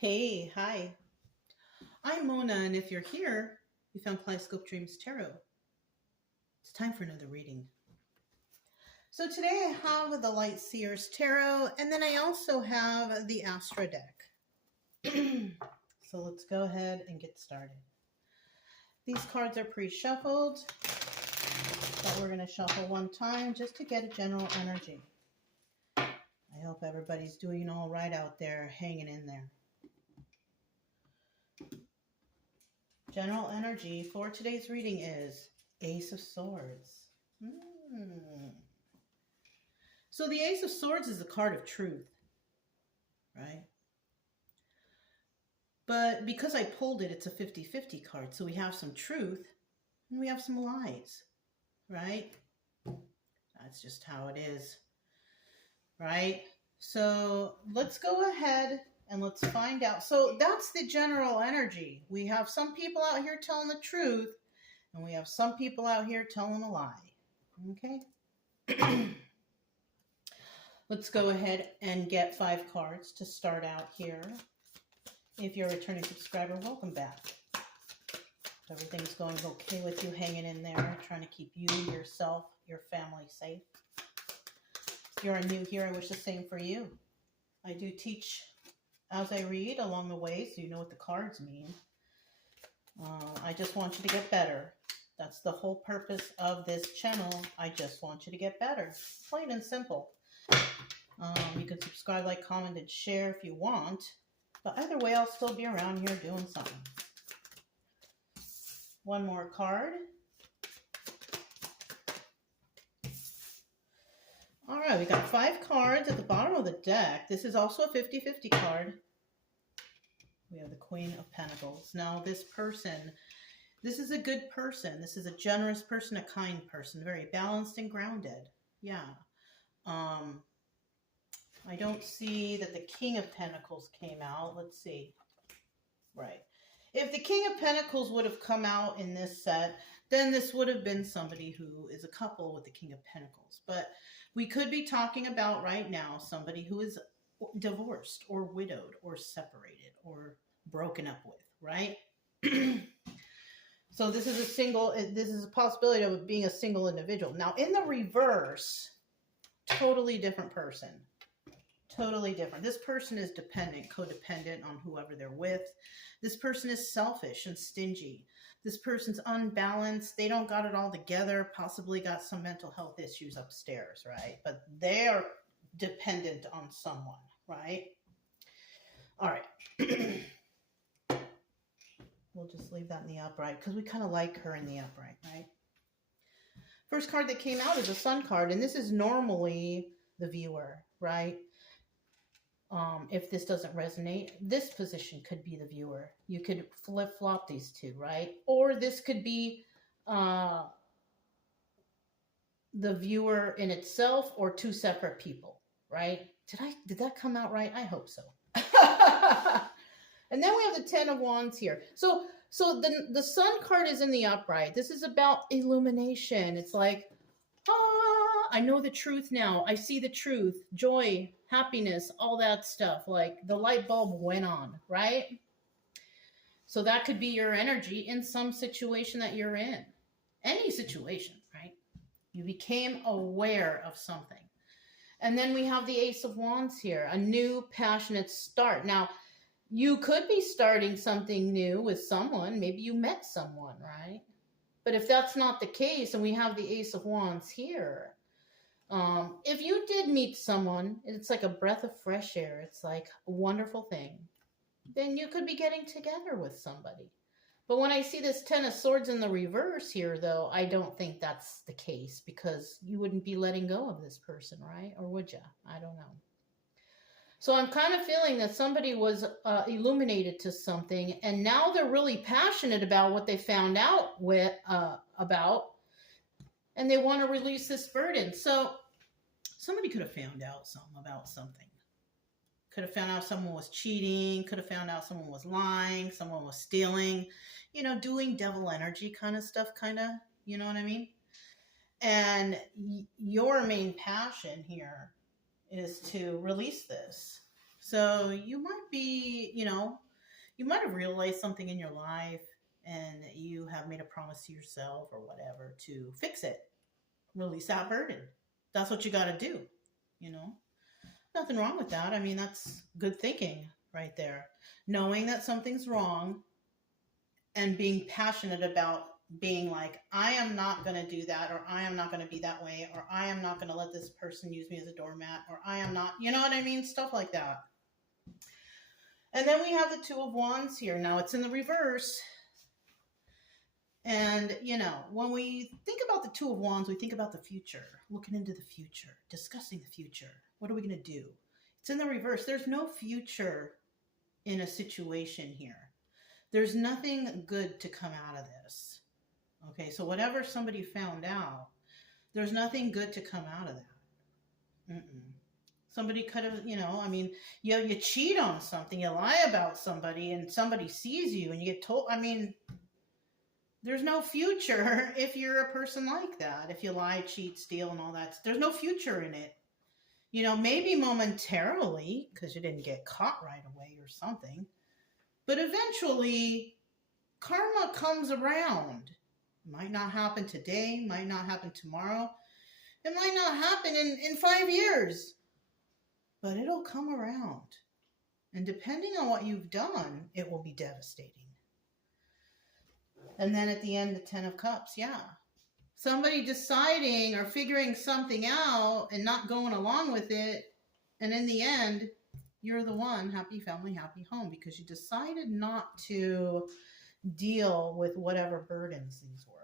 Hey, hi. I'm Mona, and if you're here, you found Kaleidoscope Dreams Tarot. It's time for another reading. So today I have the Light Seers Tarot, and then I also have the Astra deck. So let's go ahead and get started. These cards are pre-shuffled, but we're going to shuffle one time just to get a general energy. I hope everybody's doing all right out there, hanging in there. General energy for today's reading is Ace of Swords. So the Ace of Swords is the card of truth, right? But because I pulled it, it's a 50-50 card. So we have some truth and we have some lies, right? That's just how it is, right? So let's go ahead and let's find out. So that's the general energy. We have some people out here telling the truth, and we have some people out here telling a lie. Okay? Let's go ahead and get 5 cards to start out here. If you're a returning subscriber, welcome back. Everything's going okay with you, hanging in there, trying to keep you, yourself, your family safe. If you're new here, I wish the same for you. I do teach as I read along the way, so you know what the cards mean. I just want you to get better. That's the whole purpose of this channel. I just want you to get better. Plain and simple. You can subscribe, like, comment, and share if you want. But either way, I'll still be around here doing something. One more card. All right, we got 5 cards at the bottom of the deck. This is also a 50-50 card. We have the Queen of Pentacles. Now, this person, this is a good person. This is a generous person, a kind person, very balanced and grounded. Yeah. I don't see that the King of Pentacles came out. Let's see. Right. If the King of Pentacles would have come out in this set, then this would have been somebody who is a couple with the King of Pentacles. But we could be talking about right now somebody who is divorced or widowed or separated or broken up with, right? So this is a possibility of being a single individual. Now, in the reverse, totally different person. Totally different. This person is dependent, codependent on whoever they're with. This person is selfish and stingy. This person's unbalanced. They don't got it all together, possibly got some mental health issues upstairs, right? But they are dependent on someone, right? All right. We'll just leave that in the upright because we kind of like her in the upright, right? First card that came out is a Sun card, and this is normally the viewer, right? If this doesn't resonate, this position could be the viewer. You could flip-flop these two, right? Or this could be the viewer in itself or 2 separate people, right? Did that come out right? I hope so. And then we have the 10 of Wands here. So the Sun card is in the upright. This is about illumination. It's like, I know the truth now. I see the truth, joy, happiness, all that stuff. Like the light bulb went on, right? So that could be your energy in some situation that you're in. Any situation, right? You became aware of something. And then we have the Ace of Wands here, a new passionate start. Now, you could be starting something new with someone. Maybe you met someone, right? But if that's not the case, and we have the Ace of Wands here, if you did meet someone, it's like a breath of fresh air. It's like a wonderful thing. Then you could be getting together with somebody. But when I see this 10 of Swords in the reverse here, though, I don't think that's the case because you wouldn't be letting go of this person, right? Or would you? I don't know. So I'm kind of feeling that somebody was illuminated to something, and now they're really passionate about what they found out about, and they want to release this burden. So somebody could have found out something about something. Could have found out someone was cheating, could have found out someone was lying, someone was stealing, you know, doing devil energy kind of stuff, you know what I mean? And your main passion here is to release this. So you might be, you might have realized something in your life and you have made a promise to yourself or whatever to fix it, release that burden. That's what you got to do, you know? Nothing wrong with that. I mean, that's good thinking right there. Knowing that something's wrong and being passionate about being like, I am not going to do that, or I am not going to be that way, or I am not going to let this person use me as a doormat, or I am not, you know what I mean? Stuff like that. And then we have the Two of Wands here. Now it's in the reverse. And, when we think about the Two of Wands, we think about the future, looking into the future, discussing the future. What are we going to do? It's in the reverse. There's no future in a situation here. There's nothing good to come out of this. Okay, so whatever somebody found out, there's nothing good to come out of that. Somebody could have, you cheat on something, you lie about somebody, and somebody sees you and you get told, there's no future if you're a person like that. If you lie, cheat, steal, and all that, there's no future in it. Maybe momentarily, because you didn't get caught right away or something. But eventually, karma comes around. Might not happen today, might not happen tomorrow. It might not happen in 5 years. But it'll come around. And depending on what you've done, it will be devastating. And then at the end, the Ten of Cups, yeah. Somebody deciding or figuring something out and not going along with it. And in the end, you're the one, happy family, happy home, because you decided not to deal with whatever burdens these were.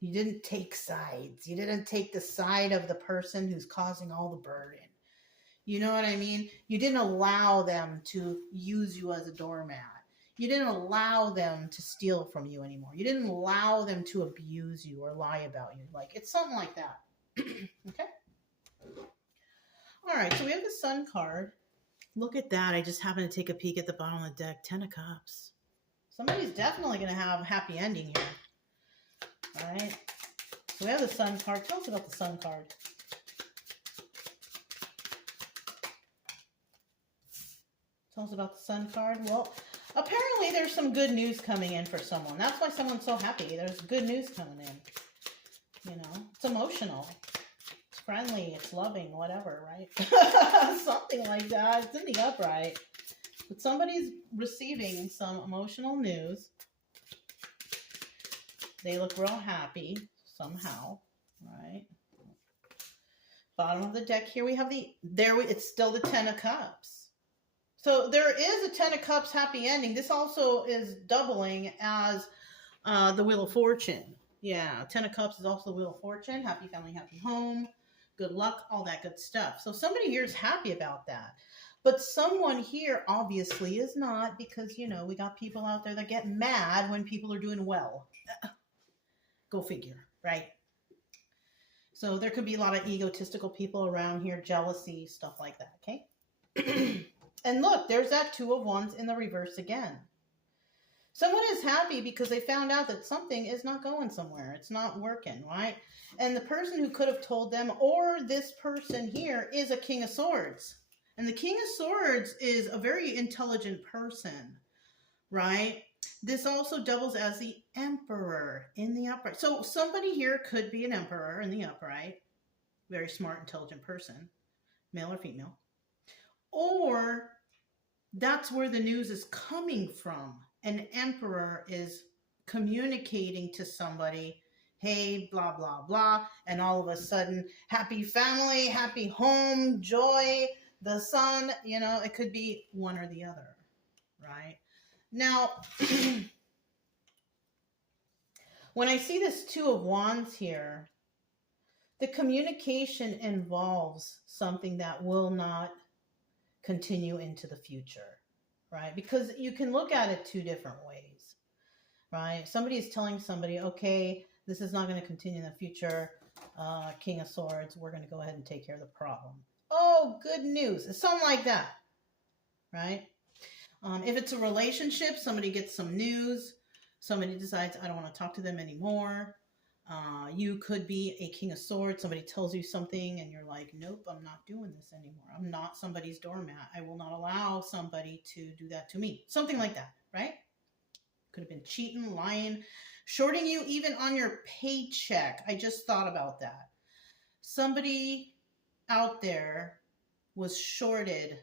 You didn't take sides. You didn't take the side of the person who's causing all the burden. You know what I mean? You didn't allow them to use you as a doormat. You didn't allow them to steal from you anymore. You didn't allow them to abuse you or lie about you. It's something like that. Okay? All right, so we have the Sun card. Look at that. I just happened to take a peek at the bottom of the deck. 10 of Cups. Somebody's definitely going to have a happy ending here. All right? So we have the Sun card. Tell us about the Sun card. Tell us about the Sun card. Well, apparently there's some good news coming in for someone. That's why someone's so happy. There's good news coming in. It's emotional. It's friendly. It's loving, whatever, right? Something like that. It's in the upright. But somebody's receiving some emotional news. They look real happy somehow, right? Bottom of the deck here we have it's still the 10 of Cups. So there is a 10 of Cups happy ending. This also is doubling as the Wheel of Fortune. Yeah, 10 of Cups is also the Wheel of Fortune. Happy family, happy home. Good luck, all that good stuff. So somebody here is happy about that. But someone here obviously is not, because, we got people out there that get mad when people are doing well. Go figure, right? So there could be a lot of egotistical people around here, jealousy, stuff like that, okay? And look, there's that Two of Wands in the reverse again. Someone is happy because they found out that something is not going somewhere. It's not working, right? And the person who could have told them, or this person here, is a King of Swords. And the King of Swords is a very intelligent person, right? This also doubles as the Emperor in the upright. So somebody here could be an Emperor in the upright. Very smart, intelligent person, male or female. Or that's where the news is coming from. An Emperor is communicating to somebody, hey, blah, blah, blah. And all of a sudden, happy family, happy home, joy, the sun, it could be one or the other, right? Now, when I see this Two of Wands here, the communication involves something that will not continue into the future, right? Because you can look at it two different ways, right? Somebody is telling somebody, okay, this is not going to continue in the future. King of Swords, we're going to go ahead and take care of the problem. Oh, good news. It's something like that, right? If it's a relationship, somebody gets some news. Somebody decides, I don't want to talk to them anymore. You could be a King of Swords. Somebody tells you something and you're like, nope, I'm not doing this anymore. I'm not somebody's doormat. I will not allow somebody to do that to me. Something like that, right? Could have been cheating, lying, shorting you even on your paycheck. I just thought about that. Somebody out there was shorted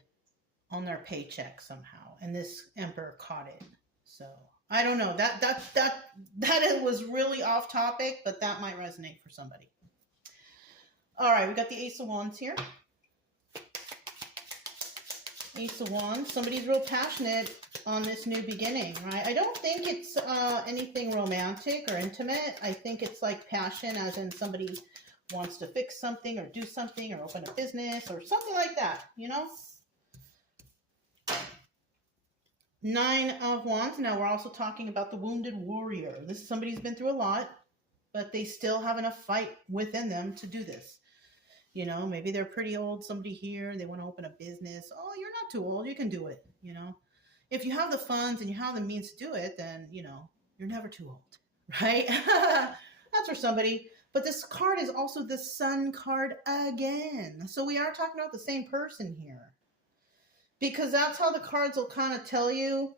on their paycheck somehow, and this emperor caught it. So I don't know. That it was really off topic, but that might resonate for somebody. All right, we got the Ace of Wands here. Ace of Wands. Somebody's real passionate on this new beginning, right? I don't think it's anything romantic or intimate. I think it's like passion, as in somebody wants to fix something or do something or open a business or something like that, you know? Nine of Wands. Now we're also talking about the wounded warrior. This is somebody who's been through a lot, but they still have enough fight within them to do this. You know, maybe they're pretty old, somebody here, they want to open a business. Oh, you're not too old, you can do it, you know. If you have the funds and you have the means to do it, then, you know, you're never too old, right? That's for somebody. But this card is also the Sun card again. So we are talking about the same person here. Because that's how the cards will kind of tell you.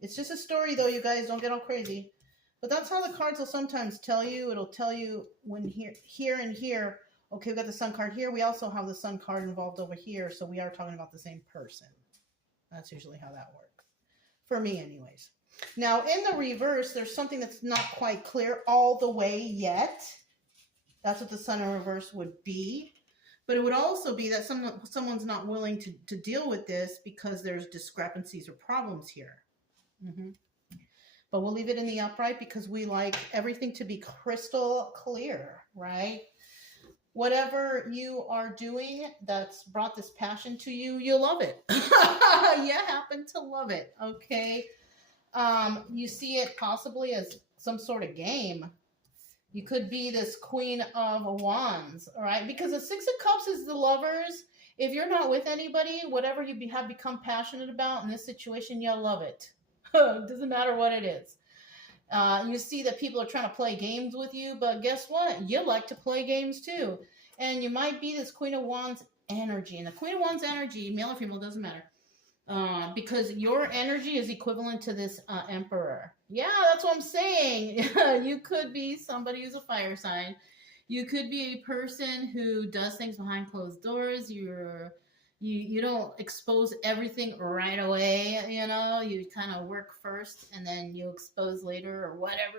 It's just a story, though, you guys. Don't get all crazy. But that's how the cards will sometimes tell you. It'll tell you when here and here. Okay, we got the Sun card here. We also have the Sun card involved over here. So we are talking about the same person. That's usually how that works. For me, anyways. Now, in the reverse, there's something that's not quite clear all the way yet. That's what the Sun in reverse would be. But it would also be that someone's not willing to deal with this because there's discrepancies or problems here. But we'll leave it in the upright because we like everything to be crystal clear, right? Whatever you are doing that's brought this passion to you, you love it. You happen to love it, okay? You see it possibly as some sort of game. You could be this Queen of Wands, all right? Because the Six of Cups is the lovers. If you're not with anybody, whatever you have become passionate about in this situation, you'll love it. It doesn't matter what it is. You see that people are trying to play games with you, but guess what? You like to play games too. And you might be this Queen of Wands energy. And the Queen of Wands energy, male or female, doesn't matter. Because your energy is equivalent to this Emperor. Yeah, that's what I'm saying. You could be somebody who's a fire sign. You could be a person who does things behind closed doors. You don't expose everything right away, you know. You kind of work first and then you expose later or whatever.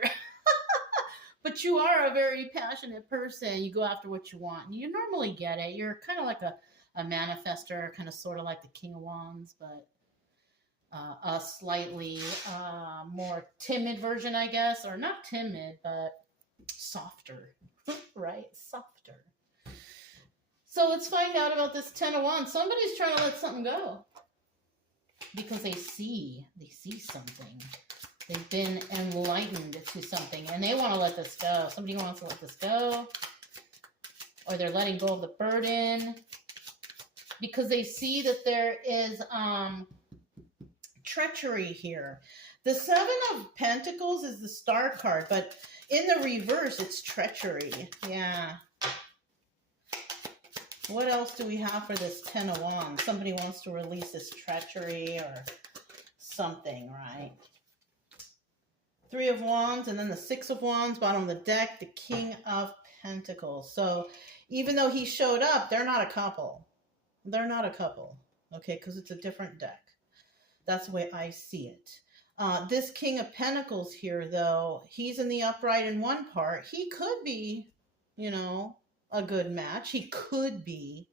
But you are a very passionate person. You go after what you want. You normally get it. You're kind of like a manifester, kind of sort of like the King of Wands, but a slightly more timid version, I guess. Or not timid, but softer, right? Softer. So let's find out about this Ten of Wands. Somebody's trying to let something go because they see something. They've been enlightened to something and they want to let this go. Somebody wants to let this go, or they're letting go of the burden because they see that there is treachery here. The Seven of Pentacles is the Star card, but in the reverse, it's treachery. Yeah. What else do we have for this Ten of Wands? Somebody wants to release this treachery or something, right? Three of Wands, and then the Six of Wands, bottom of the deck, the King of Pentacles. So even though he showed up, they're not a couple. They're not a couple, okay, because it's a different deck. That's the way I see it. This King of Pentacles here, though, he's in the upright in one part. He could be, you know, a good match. He could be,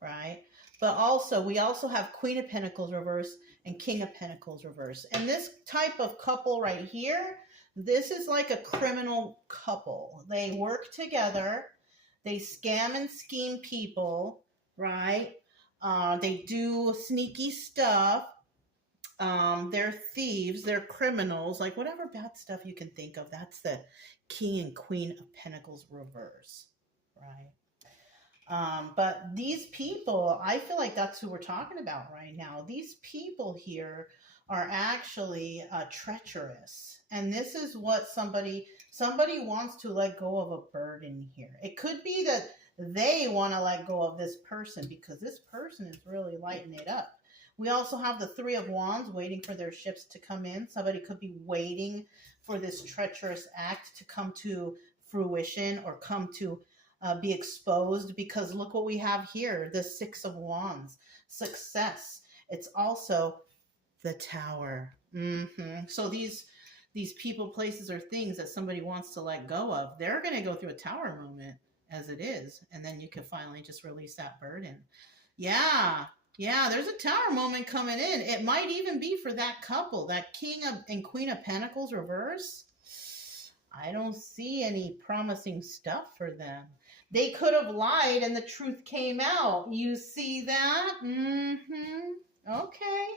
right? But also, we also have Queen of Pentacles reverse and King of Pentacles reverse. And this type of couple right here, this is like a criminal couple. They work together. They scam and scheme people, right? They do sneaky stuff. They're thieves. They're criminals. Like whatever bad stuff you can think of, that's the King and Queen of Pentacles reverse, right? But these people, I feel like that's who we're talking about right now. These people here are actually treacherous, and this is what somebody wants to let go of a burden here. It could be that they want to let go of this person because this person is really lighting it up. We also have the Three of Wands waiting for their ships to come in. Somebody could be waiting for this treacherous act to come to fruition or come to be exposed, because look what we have here, the Six of Wands, success. It's also the Tower. So these people, places, or things that somebody wants to let go of, they're going to go through a Tower moment as it is, and then you can finally just release that burden. Yeah, there's a Tower moment coming in. It might even be for that couple, that King of and Queen of Pentacles reverse. I don't see any promising stuff for them. They could have lied and the truth came out. You see that? Okay.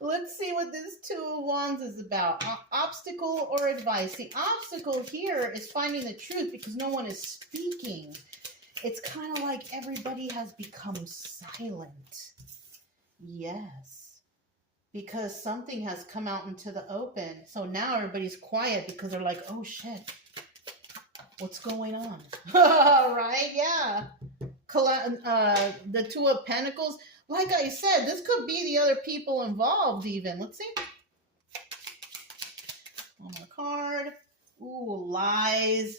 Let's see what this Two of Wands is about. Obstacle or advice. The obstacle here is finding the truth because no one is speaking. It's kind of like everybody has become silent. Yes. Because something has come out into the open. So now everybody's quiet because they're like, oh shit, what's going on? Right? Yeah. The Two of Pentacles. Like I said, this could be the other people involved even. Let's see. One more card. Ooh, lies,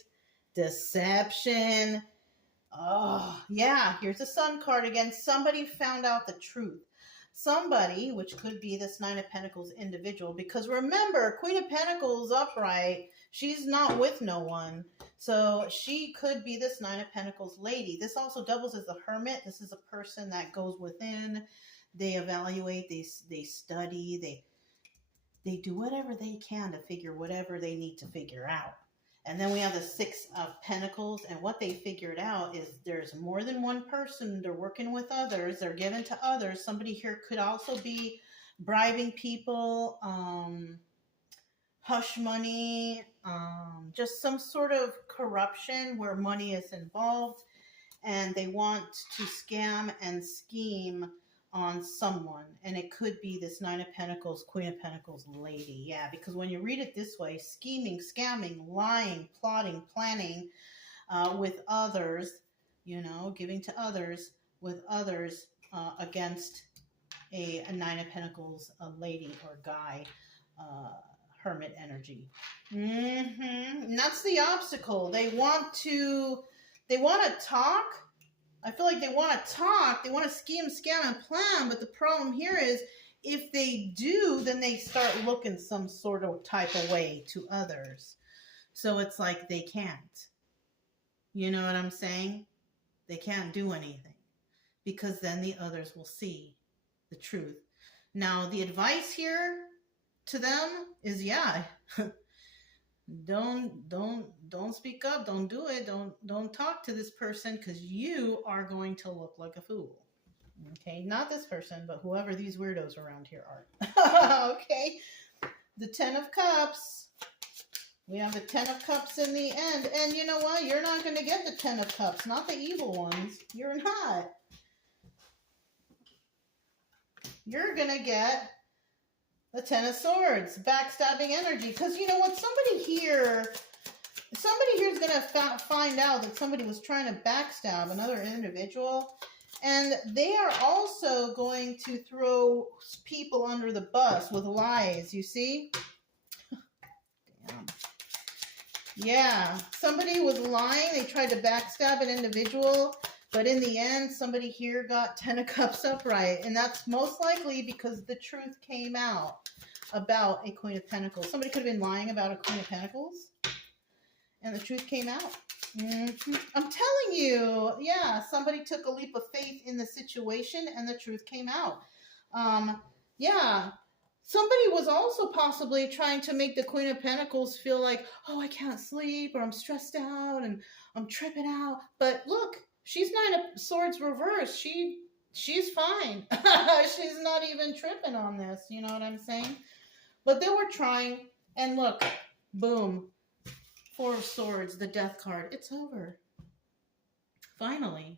deception. Oh, yeah. Here's the Sun card again. Somebody found out the truth. Somebody, which could be this Nine of Pentacles individual, because remember, Queen of Pentacles upright, she's not with no one. So she could be this Nine of Pentacles lady. This also doubles as the Hermit. This is a person that goes within. They evaluate, they study, they do whatever they can to figure whatever they need to figure out. And then we have the Six of Pentacles, and what they figured out is there's more than one person. They're working with others. They're giving to others. Somebody here could also be bribing people, hush money, just some sort of corruption where money is involved, and they want to scam and scheme on someone. And it could be this Nine of Pentacles, Queen of Pentacles lady. Yeah, because when you read it this way, scheming, scamming, lying, plotting, planning with others, giving to others with others against a Nine of Pentacles, a lady or guy, Hermit energy. And that's the obstacle. They want to talk. I feel like they want to talk, they want to scheme, scam, and plan, but the problem here is if they do, then they start looking some sort of type of way to others. So it's like they can't. You know what I'm saying? They can't do anything because then the others will see the truth. Now, the advice here to them is, don't speak up, don't do it, don't talk to this person, because you are going to look like a fool. Okay, not this person, but whoever these weirdos around here are. Okay, the Ten of Cups. We have the Ten of Cups in the end, and you know what, you're not going to get the Ten of Cups, not the evil ones. You're not. You're going to get the Ten of Swords, backstabbing energy. Because you know what? Somebody here is going to find out that somebody was trying to backstab another individual. And they are also going to throw people under the bus with lies, you see? Damn. Yeah, somebody was lying. They tried to backstab an individual. But in the end, somebody here got Ten of Cups upright. And that's most likely because the truth came out about a Queen of Pentacles. Somebody could have been lying about a Queen of Pentacles. And the truth came out. I'm telling you. Yeah, somebody took a leap of faith in the situation and the truth came out. Yeah. Somebody was also possibly trying to make the Queen of Pentacles feel like, oh, I can't sleep, or I'm stressed out and I'm tripping out. But look. She's Nine of Swords reversed. She's fine. She's not even tripping on this. You know what I'm saying? But they were trying. And look, boom. Four of Swords, the Death card. It's over. finally,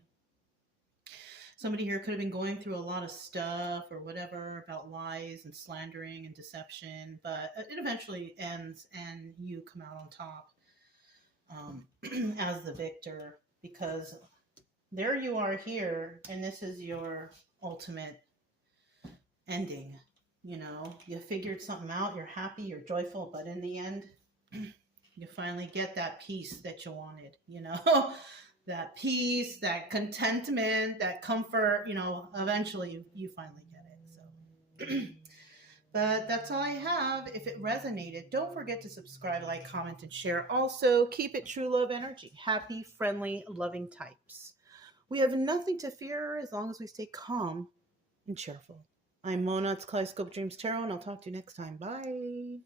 somebody here could have been going through a lot of stuff or whatever about lies and slandering and deception, but it eventually ends and you come out on top as the victor, because there you are here, and this is your ultimate ending. You know, you figured something out, you're happy, you're joyful, but in the end, you finally get that peace that you wanted, you know, that peace, that contentment, that comfort, you know, eventually you finally get it. So, but that's all I have. If it resonated, don't forget to subscribe, like, comment, and share. Also, keep it true love energy. Happy, friendly, loving types. We have nothing to fear as long as we stay calm and cheerful. I'm Mona. It's Kaleidoscope Dreams Tarot, and I'll talk to you next time. Bye.